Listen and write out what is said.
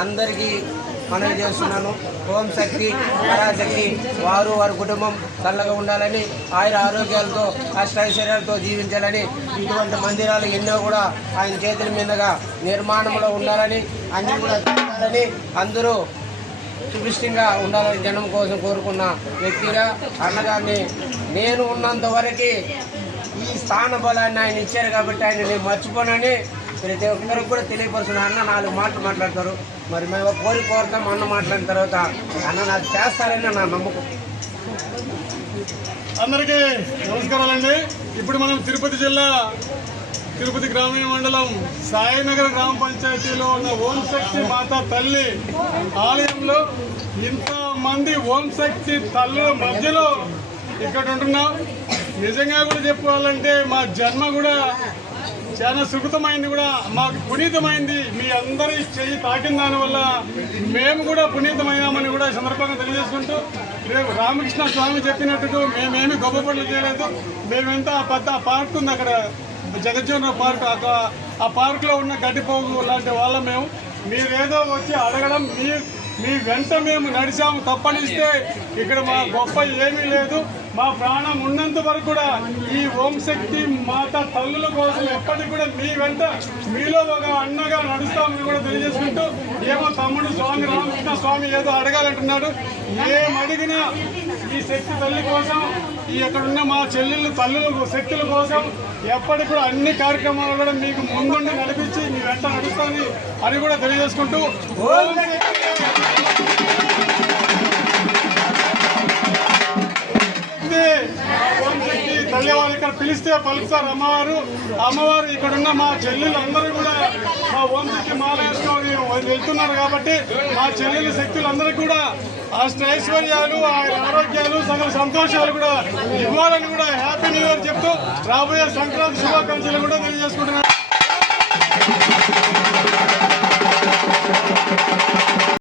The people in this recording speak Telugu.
అందరికీ మనవి చేస్తున్నాను. ఓం శక్తి పరాశక్తి వారు వారి కుటుంబం చల్లగా ఉండాలని, ఆయుర ఆరోగ్యాలతో అష్టైశ్వర్యాలతో జీవించాలని, ఇటువంటి మందిరాలు ఎన్నో కూడా ఆయన చేతుల మీదుగా నిర్మాణంలో ఉండాలని, అన్ని కూడా చేయాలని, అందరూ సుభిష్టంగా ఉండాలని జనం కోసం కోరుకున్న వ్యక్తిగా అన్నగారిని నేను ఉన్నంత వరకు ఈ స్థాన బలాన్ని ఆయన ఇచ్చారు కాబట్టి ఆయన నేను మర్చిపోనని ప్రతి ఒక్కరికి కూడా తెలియపరుస్తున్నా. అన్న 4 మాటలు మాట్లాడతారు, మరి మేము కోరుతాం. అన్న మాట్లాడిన తర్వాత అన్న నాకు చేస్తారని నా నమ్మకం. అందరికీ నమస్కారాలండి. ఇప్పుడు మనం తిరుపతి జిల్లా తిరుపతి గ్రామీణ మండలం సాయినగర్ గ్రామ పంచాయతీలో ఉన్న ఓం శక్తి మాతా తల్లి ఆలయంలో ఇంతమంది ఓం శక్తి తల్లుల మధ్యలో ఇక్కడ ఉంటున్నాం. నిజంగా కూడా చెప్పుకోవాలంటే మా జన్మ కూడా చాలా సుఖితమైంది, కూడా మాకు పునీతమైంది. మీ అందరి చెయ్యి తాకిన దానివల్ల మేము కూడా పునీతమైనామని కూడా సందర్భంగా తెలియజేసుకుంటూ, రేపు రామకృష్ణ స్వామి చెప్పినట్టు మేమేమి గొప్ప పనులు చేయలేదు. మేమెంత పెద్ద పార్క్ ఉంది అక్కడ, జగజ్జీవన పార్క్, ఆ పార్క్లో ఉన్న గడ్డిపోగు లాంటి వాళ్ళ మేము. మీరేదో వచ్చి అడగడం, మీ వెంట మేము నడిచాము తప్పనిస్తే ఇక్కడ మా గొప్ప ఏమీ లేదు. మా ప్రాణం ఉన్నంత వరకు కూడా ఈ ఓం శక్తి మాత తల్లుల కోసం ఎప్పటికి కూడా మీ వెంట మీలో ఒక అన్నగా నడుస్తామని కూడా తెలియజేసుకుంటూ, ఏమో తమ్ముడు స్వామి రామకృష్ణ స్వామి ఏదో అడగాలంటున్నాడు. ఏమడిగినా ఈ శక్తి తల్లి కోసం, ఈ అక్కడున్న మా చెల్లెళ్ళు తల్లుల శక్తుల కోసం ఎప్పటికి కూడా అన్ని కార్యక్రమాలు కూడా మీకు ముందుండి నడిపించి మీ వెంట నడుస్తామని అని కూడా తెలియజేసుకుంటూ, ఓం శక్తి తల్లి వాళ్ళు ఇక్కడ పిలిస్తే పలుకుతారు అమ్మవారు. ఇక్కడున్న మా చెల్లెలు అందరూ కూడా మా ఓం శక్తి మాల వేసుకొని వెళ్తున్నారు కాబట్టి మా చెల్లెల శక్తులు అందరూ కూడా అష్టైశ్వర్యాలు, ఆరోగ్యాలు, సకల సంతోషాలు కూడా ఇవ్వాలని కూడా హ్యాపీ న్యూ ఇయర్ చెప్తూ రాబోయే సంక్రాంతి శుభాకాంక్షలు కూడా తెలియజేసుకుంటున్నారు.